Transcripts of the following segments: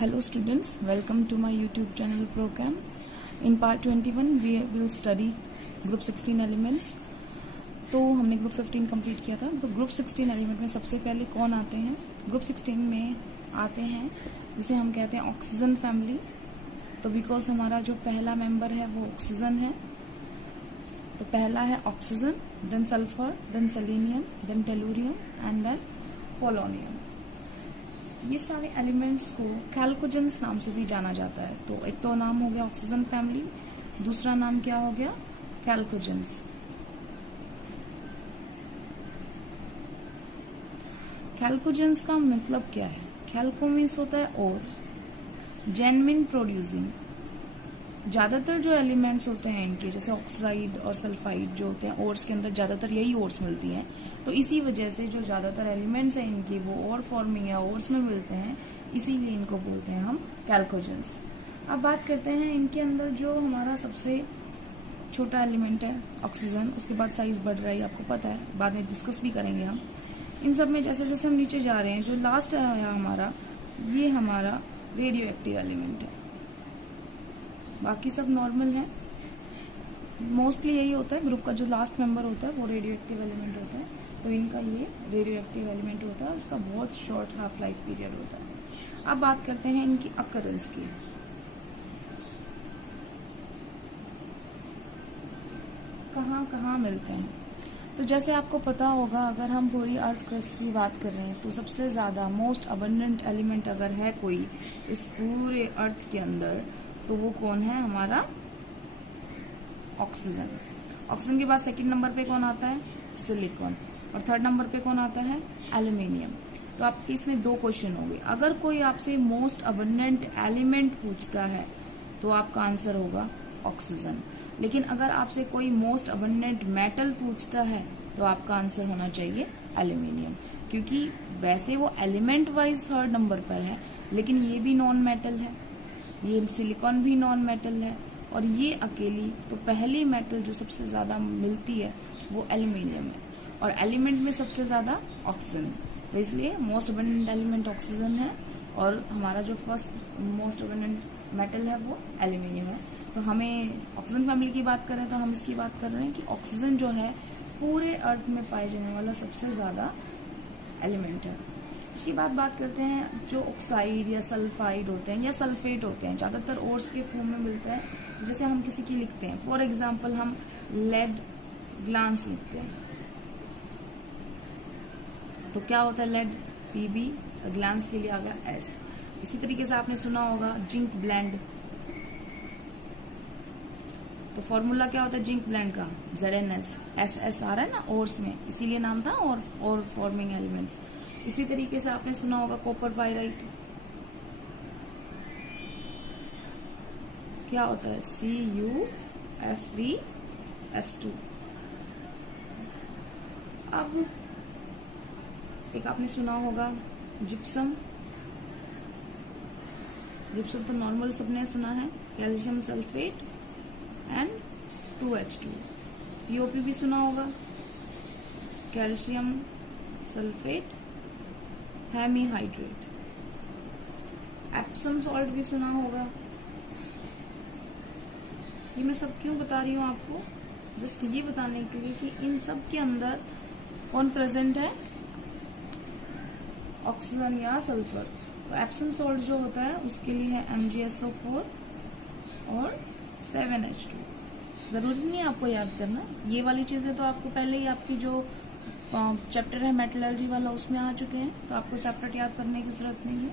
Hello students, welcome to my YouTube channel program. In part 21 we will study group 16 elements. तो हमने group 15 complete किया था. तो group 16 element में सबसे पहले कौन आते हैं? ग्रुप 16 में आते हैं जिसे हम कहते हैं ऑक्सीजन फैमिली. तो बिकॉज हमारा जो पहला मेंबर है वो ऑक्सीजन है, तो पहला है oxygen, then sulphur, then selenium, then tellurium and then polonium. ये सारे एलिमेंट्स को कैल्कोजेंस नाम से भी जाना जाता है. तो एक तो नाम हो गया ऑक्सीजन फैमिली, दूसरा नाम क्या हो गया? कैल्कोजेंस. कैल्कोजेंस का मतलब क्या है? कैल्को मीन्स होता है और, जेनमिन प्रोड्यूसिंग. ज्यादातर जो एलिमेंट्स होते हैं इनके, जैसे ऑक्साइड और सल्फाइड जो होते हैं ओर्स के अंदर, ज्यादातर यही ओर्स मिलती हैं. तो इसी वजह से जो ज्यादातर एलिमेंट्स हैं इनके वो ओर फॉर्मिंग या ओर्स में मिलते हैं, इसीलिए इनको बोलते हैं हम कैल्कोजेंस. अब बात करते हैं इनके अंदर जो हमारा सबसे छोटा एलिमेंट है ऑक्सीजन, उसके बाद साइज बढ़ रहा है, आपको पता है, बाद में डिस्कस भी करेंगे हम. इन सब में जैसे जैसे हम नीचे जा रहे हैं, जो लास्ट है हमारा, ये हमारा रेडियो एक्टिव एलिमेंट है. बाकी सब नॉर्मल है. मोस्टली यही होता है, ग्रुप का जो लास्ट मेंबर होता है वो रेडियो एक्टिव एलिमेंट होता है. तो इनका ये रेडियो एक्टिव एलिमेंट होता है, उसका बहुत शॉर्ट हाफ लाइफ पीरियड होता है. अब बात करते हैं इनकी अकरेंस की. कहाँ कहाँ मिलते हैं? तो जैसे आपको पता होगा, अगर हम पूरी अर्थ क्रस्ट की बात कर रहे हैं तो सबसे ज्यादा मोस्ट अबंडेंट एलिमेंट अगर है कोई इस पूरे अर्थ के अंदर, तो वो कौन है? हमारा ऑक्सीजन. ऑक्सीजन के बाद सेकंड नंबर पे कौन आता है? सिलिकॉन. और थर्ड नंबर पे कौन आता है? एल्यूमिनियम. तो आपके इसमें दो क्वेश्चन होंगे. अगर कोई आपसे मोस्ट अबंडेंट एलिमेंट पूछता है तो आपका आंसर होगा ऑक्सीजन. लेकिन अगर आपसे कोई मोस्ट अबंडेंट मेटल पूछता है तो आपका आंसर होना चाहिए एल्यूमिनियम, क्योंकि वैसे वो एलिमेंट वाइज थर्ड नंबर पर है, लेकिन ये भी नॉन मेटल है, ये सिलिकॉन भी नॉन मेटल है, और ये अकेली तो पहली मेटल जो सबसे ज्यादा मिलती है वो एल्यूमिनियम है, और एलिमेंट में सबसे ज्यादा ऑक्सीजन है. तो इसलिए मोस्ट अबंडेंट एलिमेंट ऑक्सीजन है, और हमारा जो फर्स्ट मोस्ट अबंडेंट मेटल है वो एल्यूमिनियम है. तो हमें ऑक्सीजन फैमिली की बात करें तो हम इसकी बात कर रहे हैं कि ऑक्सीजन जो है पूरे अर्थ में पाए जाने वाला सबसे ज्यादा एलिमेंट है. इसके बाद बात करते हैं जो ऑक्साइड या सल्फाइड होते हैं या सल्फेट होते हैं, ज्यादातर ओर्स के फॉर्म में मिलता है. जैसे हम किसी की लिखते हैं, फॉर एग्जाम्पल हम लेड ग्लांस लिखते हैं, तो क्या होता है? लेड Pb, ग्लांस के लिए आ गया S. इसी तरीके से आपने सुना होगा जिंक ब्लेंड. तो फॉर्मूला क्या होता है जिंक ब्लेंड का? ZnS. SS आ रहा है ना ओर्स में, इसीलिए नाम था और फॉर्मिंग एलिमेंट्स. इसी तरीके से आपने सुना होगा कॉपर पाइराइट. क्या होता है? CuFeS2. अब एक आपने सुना होगा जिप्सम. जिप्सम तो नॉर्मल सबने सुना है, calcium sulphate and 2H2. POP भी सुना होगा, calcium sulphate hemihydrate. Epsom salt भी सुना होगा. ये मैं सब क्यों बता रही हूँ आपको? जस्ट ये बताने के लिए कि इन सब के अंदर कौन प्रेजेंट है? ऑक्सीजन या सल्फर. तो एप्सम सॉल्ट जो होता है उसके लिए है MgSO4 और 7H2. जरूरी नहीं है आपको याद करना, ये वाली चीजें तो आपको पहले ही आपकी जो चैप्टर है मेटलर्जी वाला उसमें आ चुके हैं, तो आपको सेपरेट याद करने की जरूरत नहीं है.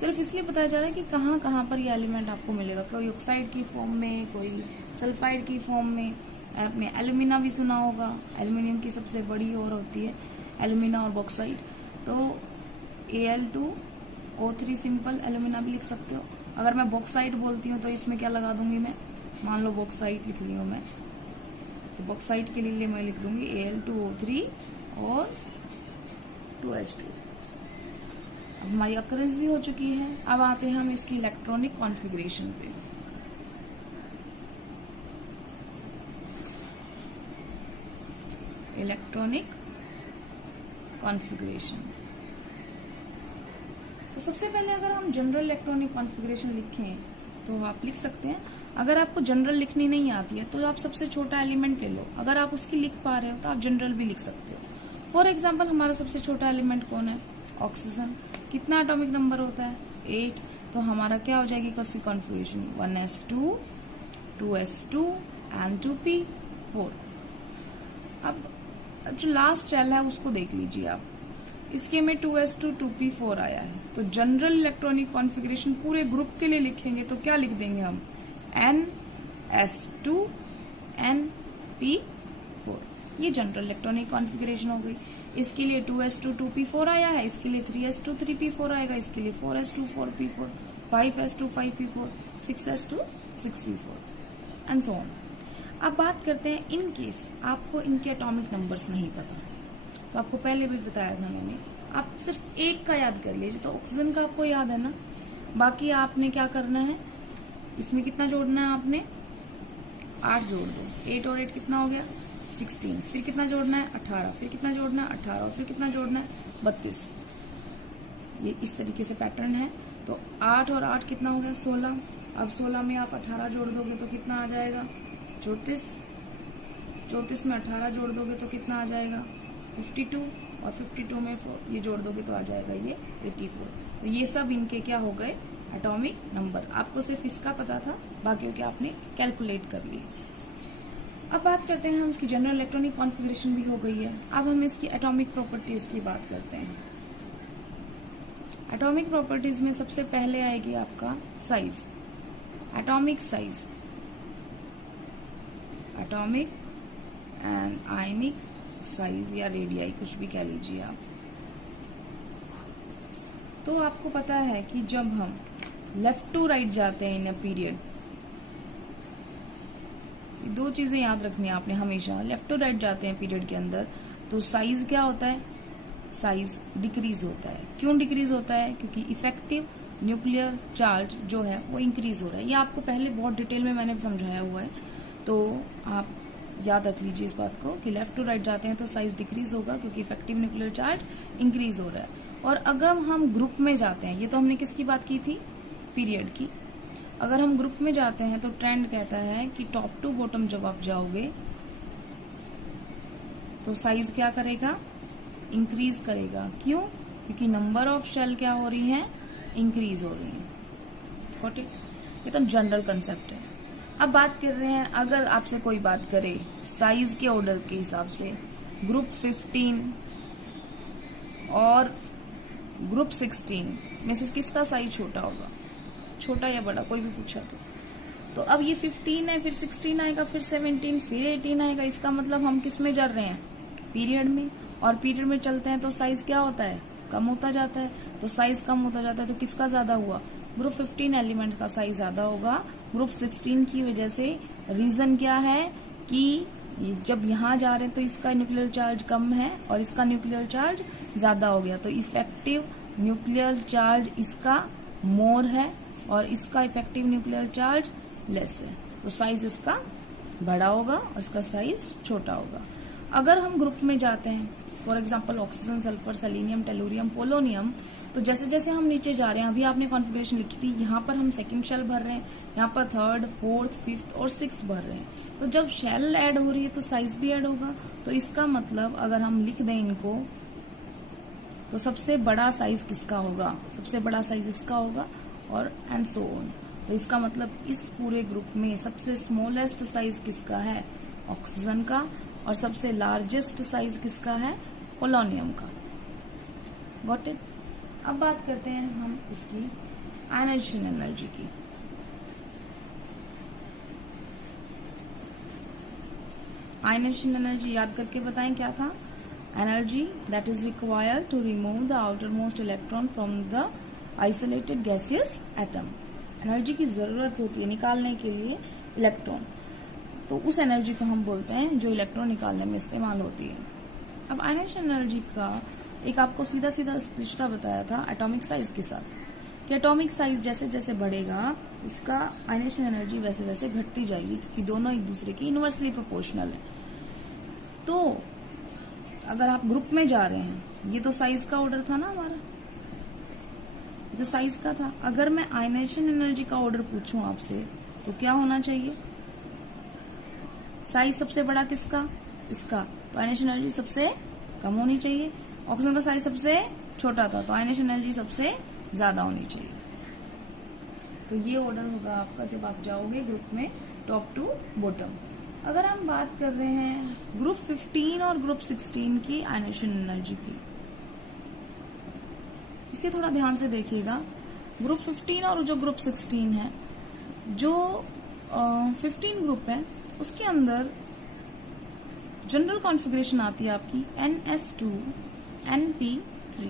सिर्फ इसलिए बताया जा रहा है कि कहाँ कहाँ पर ये एलिमेंट आपको मिलेगा. कोई ऑक्साइड की फॉर्म में, कोई सल्फाइड की फॉर्म में. आपने एल्यूमिना भी सुना होगा, एल्यूमिनियम की सबसे बड़ी और होती है एल्यूमिना और बॉक्साइड. तो Al2O3 सिंपल एल्यूमिना भी लिख सकते हो. अगर मैं बॉक्साइट बोलती हूँ तो इसमें क्या लगा दूंगी मैं? मान लो बॉक्साइट लिख रही हूँ मैं, तो बॉक्साइट के लिए मैं लिख दूंगी Al2O3 और 2H2. अब हमारी अकरेंस भी हो चुकी है. अब आते हैं हम इसकी इलेक्ट्रॉनिक कॉन्फ़िगरेशन पे. इलेक्ट्रॉनिक कॉन्फ़िगरेशन तो सबसे पहले अगर हम जनरल इलेक्ट्रॉनिक कॉन्फ़िगरेशन लिखें तो आप लिख सकते हैं। अगर आपको जनरल लिखनी नहीं आती है तो आप सबसे छोटा एलिमेंट ले लो, अगर आप उसकी लिख पा रहे हो तो आप जनरल भी लिख सकते हो। फॉर एग्जाम्पल हमारा सबसे छोटा एलिमेंट कौन है? ऑक्सीजन। कितना एटॉमिक नंबर होता है? 8। तो हमारा क्या हो जाएगी उसकी configuration? 1s2, 2s2 and 2p4। अब जो लास्ट शेल है उसको देख लीजिए आप, इसके में 2s2 2p4 आया है। तो जनरल इलेक्ट्रॉनिक कॉन्फ़िगरेशन पूरे ग्रुप के लिए लिखेंगे तो क्या लिख देंगे हम? ns2 np4। ये जनरल इलेक्ट्रॉनिक कॉन्फ़िगरेशन हो गई। इसके लिए 2s2 2p4 आया है, इसके लिए 3s2 3p4 आएगा, इसके लिए 4s2 4p4, 5s2 5p4, 6s2 6p4 and so on. अब बात करते हैं इन केस आपको इनके एटॉमिक नंबर्स नहीं पता, तो आपको पहले भी बताया था मैंने, आप सिर्फ एक का याद कर लीजिए। तो ऑक्सीजन का आपको याद है ना, बाकी आपने क्या करना है, इसमें कितना जोड़ना है आपने? 8 जोड़ दो। 8 और 8 कितना हो गया? 16। फिर कितना जोड़ना है? 18। फिर कितना जोड़ना है? 18। और फिर कितना जोड़ना है? 32। ये इस तरीके से पैटर्न है। तो 8 और 8 कितना हो गया? 16। अब 16 में आप 18 जोड़ दोगे तो कितना आ जाएगा? 34। 34 में 18 जोड़ दोगे तो कितना आ जाएगा? 52। और 52 में 4 ये जोड़ दोगे तो आ जाएगा ये 84। तो ये सब इनके क्या हो गए? Atomic number. आपको सिर्फ इसका पता था, बाकियों के आपने कैलकुलेट कर लिए। अब बात करते हैं हम इसकी जनरल इलेक्ट्रॉनिक कॉन्फ़िगरेशन भी हो गई है। अब हम इसकी एटॉमिक प्रॉपर्टीज की बात करते हैं। एटॉमिक प्रॉपर्टीज में सबसे पहले आएगी आपका size, atomic size, atomic and ionic size या रेडियाई, कुछ भी कह लीजिए आप। तो आपको पता है कि जब हम लेफ्ट टू राइट जाते हैं इन अ पीरियड, दो चीजें याद रखनी है आपने हमेशा। लेफ्ट टू राइट जाते हैं पीरियड के अंदर तो साइज क्या होता है? साइज डिक्रीज होता है। क्यों डिक्रीज होता है? क्योंकि इफेक्टिव न्यूक्लियर चार्ज जो है वो इंक्रीज हो रहा है। ये आपको पहले बहुत डिटेल में मैंने समझाया हुआ है, तो आप याद रख लीजिए इस बात को कि लेफ्ट टू राइट जाते हैं तो साइज डिक्रीज होगा क्योंकि इफेक्टिव न्यूक्लियर चार्ज इंक्रीज हो रहा है। और अगर हम ग्रुप में जाते हैं, ये तो हमने किसकी बात की थी? पीरियड की। अगर हम ग्रुप में जाते हैं तो ट्रेंड कहता है कि टॉप टू बॉटम जब आप जाओगे तो साइज क्या करेगा? इंक्रीज करेगा। क्यों? क्योंकि नंबर ऑफ शेल क्या हो रही है? इंक्रीज हो रही है। Got it? ये तो जनरल कंसेप्ट है। अब बात कर रहे हैं, अगर आपसे कोई बात करे साइज के ऑर्डर के हिसाब से, ग्रुप 15 और ग्रुप 16 में से किसका साइज छोटा होगा? छोटा या बड़ा, कोई भी पूछा तो अब ये 15 है, फिर 16 आएगा, फिर 17, फिर 18 आएगा। इसका मतलब हम किस में चल रहे हैं? पीरियड में। और पीरियड में चलते हैं तो साइज क्या होता है? कम होता जाता है। तो साइज कम होता जाता है तो किसका ज्यादा हुआ? ग्रुप 15 एलिमेंट का साइज ज्यादा होगा ग्रुप 16 की वजह से। रीजन क्या है कि जब यहाँ जा रहे हैं तो इसका न्यूक्लियर चार्ज कम है और इसका न्यूक्लियर चार्ज ज्यादा हो गया, तो इफेक्टिव न्यूक्लियर चार्ज इसका मोर है और इसका इफेक्टिव न्यूक्लियर चार्ज लेस है, तो साइज इसका बड़ा होगा और इसका साइज छोटा होगा। अगर हम ग्रुप में जाते हैं, for example oxygen, sulphur, selenium, tellurium, polonium, तो जैसे जैसे हम नीचे जा रहे हैं, अभी आपने कॉन्फ़िगरेशन लिखी थी, यहाँ पर हम सेकंड शेल भर रहे हैं, यहाँ पर थर्ड, फोर्थ, फिफ्थ और सिक्स्थ भर रहे हैं। तो जब शेल ऐड हो रही है तो साइज भी ऐड होगा। तो इसका मतलब अगर हम लिख दें इनको तो सबसे बड़ा साइज किसका होगा? सबसे बड़ा साइज इसका होगा और एंड सो ऑन। तो इसका मतलब इस पूरे ग्रुप में सबसे स्मॉलेस्ट साइज किसका है? ऑक्सीजन का। और सबसे लार्जेस्ट साइज किसका है? पोलोनियम का। Got it? अब बात करते हैं हम इसकी आयनाइजेशन एनर्जी की। आयनाइजेशन एनर्जी याद करके बताएं क्या था? Energy that is required to remove the outer most electron from the isolated gaseous atom. Energy की जरूरत होती है निकालने के लिए इलेक्ट्रॉन, तो उस एनर्जी को हम बोलते हैं जो इलेक्ट्रॉन निकालने में इस्तेमाल होती है। अब आयनाइजेशन एनर्जी का एक आपको सीधा सीधा रिश्ता बताया था एटॉमिक साइज के साथ कि एटॉमिक साइज जैसे जैसे बढ़ेगा इसका आयनाइजेशन एनर्जी वैसे वैसे घटती जाएगी, क्योंकि दोनों एक दूसरे की इनवर्सली प्रोपोर्शनल है। तो अगर आप ग्रुप में जा रहे हैं, ये तो साइज का ऑर्डर था ना हमारा, ये तो साइज का था। अगर मैं आयनाइजेशन एनर्जी का ऑर्डर पूछूं आपसे तो क्या होना चाहिए? साइज सबसे बड़ा किसका? इसका। तो आयनाइजेशन एनर्जी सबसे कम होनी चाहिए। ऑक्सीजन का साइज सबसे छोटा था तो आयनाइजेशन एनर्जी सबसे ज्यादा होनी चाहिए। तो ये ऑर्डर होगा आपका जब आप जाओगे ग्रुप में टॉप टू बॉटम। अगर हम बात कर रहे हैं ग्रुप 15 और ग्रुप 16 की आयनाइजेशन एनर्जी की, इसे थोड़ा ध्यान से देखिएगा। ग्रुप 15 और जो ग्रुप 16 है, जो 15 ग्रुप है उसके अंदर जनरल कॉन्फ़िगरेशन आती है आपकी NS2 NP3।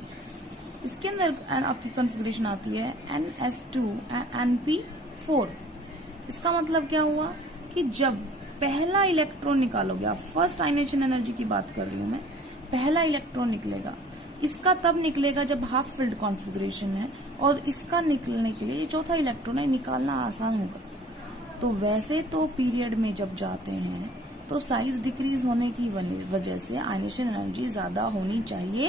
इसके अंदर आपकी कॉन्फ़िगरेशन आती है NS2 NP4। इसका मतलब क्या हुआ कि जब पहला इलेक्ट्रॉन निकालोगे आप, फर्स्ट आयनाइजेशन एनर्जी की बात कर रही हूं मैं, पहला इलेक्ट्रॉन निकलेगा, इसका तब निकलेगा जब हाफ फिल्ड कॉन्फ़िगरेशन है, और इसका निकलने के लिए ये चौथा इलेक्ट्रॉन है, निकालना आसान होगा। तो वैसे तो पीरियड में जब जाते हैं तो साइज डिक्रीज होने की वजह से आयनाइजेशन एनर्जी ज्यादा होनी चाहिए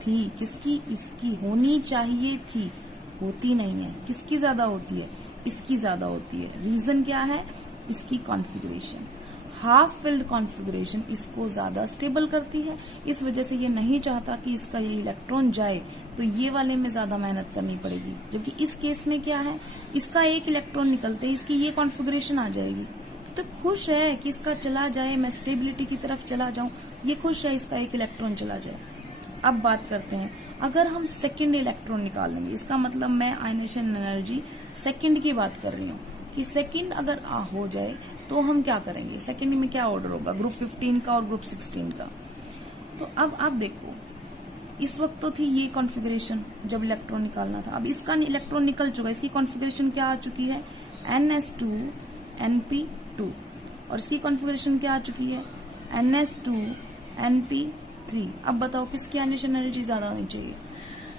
थी। किसकी? इसकी होनी चाहिए थी, होती नहीं है। किसकी ज्यादा होती है? इसकी ज्यादा होती है। रीजन क्या है? इसकी कॉन्फ़िगरेशन, हाफ फिल्ड कॉन्फ़िगरेशन इसको ज्यादा स्टेबल करती है। इस वजह से ये नहीं चाहता कि इसका ये इलेक्ट्रॉन जाए, तो ये वाले में ज्यादा मेहनत करनी पड़ेगी। जबकि इस केस में क्या है, इसका एक इलेक्ट्रॉन निकलते ही इसकी ये कॉन्फ़िगरेशन आ जाएगी। तो खुश है कि इसका चला जाए, मैं स्टेबिलिटी की तरफ चला जाऊं, ये खुश है इसका एक इलेक्ट्रॉन चला जाए। अब बात करते हैं, अगर हम सेकंड इलेक्ट्रॉन निकाल लेंगे, इसका मतलब मैं आयनाइजेशन एनर्जी सेकंड की बात कर रही हूँ कि सेकंड अगर हो जाए तो हम क्या करेंगे? सेकंड में क्या ऑर्डर होगा? ग्रुप 15 का और ग्रुप 16 का। तो अब आप देखो, इस वक्त तो थी ये कॉन्फ़िगरेशन जब इलेक्ट्रॉन निकालना था। अब इसका इलेक्ट्रॉन निकल चुका है, इसकी कॉन्फ़िगरेशन क्या आ चुकी है? NS2 NP2। और इसकी कॉन्फ़िगरेशन क्या आ चुकी है? NS2 NP3। अब बताओ किसकी आयनाइजेशन एनर्जी ज्यादा होनी चाहिए?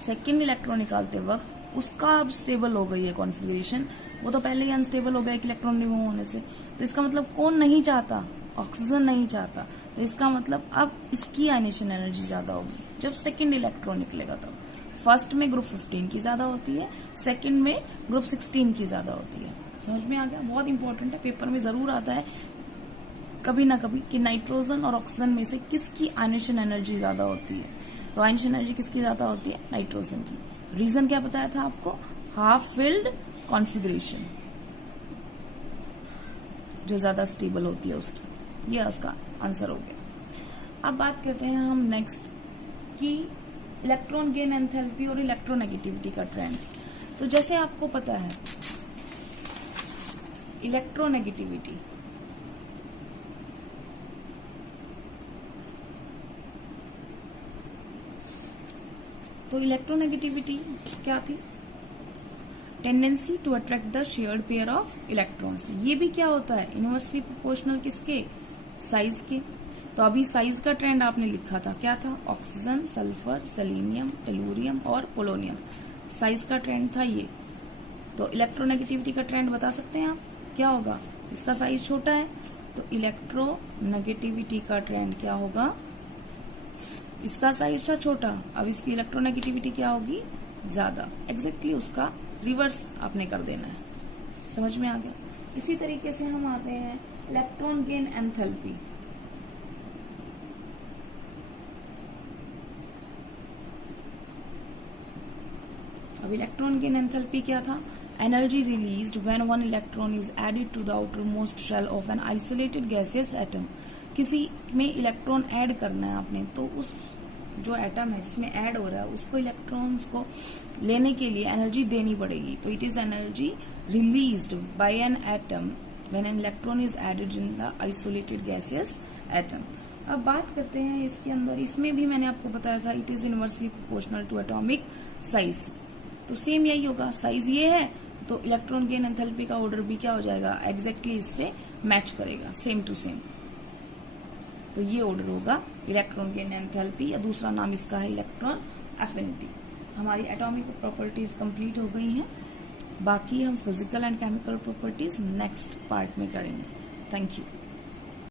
सेकंड इलेक्ट्रॉन निकालते वक्त उसका अब स्टेबल हो गई है कॉन्फ़िगरेशन, वो तो पहले ही अनस्टेबल हो गया एक इलेक्ट्रॉन रिमूव होने से। तो इसका मतलब कौन नहीं चाहता? ऑक्सीजन नहीं चाहता। तो इसका मतलब अब इसकी आयनाइजेशन एनर्जी ज्यादा होगी जब सेकंड इलेक्ट्रॉन निकलेगा। तब फर्स्ट में ग्रुप 15 की ज्यादा होती है, सेकंड में ग्रुप 16 की ज्यादा होती है। समझ में आ गया? बहुत इंपॉर्टेंट है, पेपर में जरूर आता है कभी ना कभी कि नाइट्रोजन और ऑक्सीजन में से किसकी आयनाइजेशन एनर्जी ज्यादा होती है। तो आयनाइजेशन एनर्जी किसकी ज्यादा होती है? नाइट्रोजन की। रीजन क्या बताया था आपको? हाफ फिल्ड कॉन्फ़िगरेशन जो ज्यादा स्टेबल होती है उसकी। ये उसका आंसर हो गया। अब बात करते हैं हम नेक्स्ट कि इलेक्ट्रॉन गेन एंथैल्पी और इलेक्ट्रोनेगेटिविटी का ट्रेंड। तो जैसे आपको पता है इलेक्ट्रोनेगेटिविटी, तो इलेक्ट्रोनेगेटिविटी क्या थी? Tendency to attract the shared pair of electrons. ये भी क्या होता है? इनवर्सली प्रोपोर्शनल किसके? साइज के। तो अभी साइज का ट्रेंड आपने लिखा था, क्या था? ऑक्सीजन, सल्फर, सेलेनियम, टेलुरियम और पोलोनियम। साइज का ट्रेंड था ये। तो इलेक्ट्रोनेगेटिविटी का ट्रेंड बता सकते हैं आप क्या होगा? इसका साइज छोटा है तो इलेक्ट्रोनेगेटिविटी का ट्रेंड क्या होगा? इसका साइज था छोटा, अब इसकी इलेक्ट्रोनेगेटिविटी क्या होगी? ज्यादा। एग्जैक्टली उसका रिवर्स आपने कर देना है। समझ में आ गया? इसी तरीके से हम आते हैं इलेक्ट्रॉन गेन एंथैल्पी। अब इलेक्ट्रॉन गेन एंथैल्पी क्या था? Energy released when one electron is added to the outer most shell of an isolated gaseous atom. किसी में इलेक्ट्रॉन ऐड करना है आपने, तो उस जो एटम है जिसमें ऐड हो रहा है उसको इलेक्ट्रॉन्स को लेने के लिए एनर्जी देनी पड़ेगी। तो it is energy released by an atom when an electron is added in the isolated gaseous atom. अब बात करते हैं इसके अंदर, इसमें भी मैंने आपको बताया था it is inversely proportional to atomic size. तो सेम यही होगा, साइज ये है तो इलेक्ट्रॉन गेन एंथैल्पी का ऑर्डर भी क्या हो जाएगा? एग्जैक्टली इससे मैच करेगा, सेम टू सेम। तो ये ऑर्डर होगा इलेक्ट्रॉन गेन एंथैल्पी, या दूसरा नाम इसका है इलेक्ट्रॉन एफिनिटी। हमारी एटॉमिक प्रॉपर्टीज कंप्लीट हो गई हैं, बाकी हम physical and chemical properties next part में करेंगे। Thank you.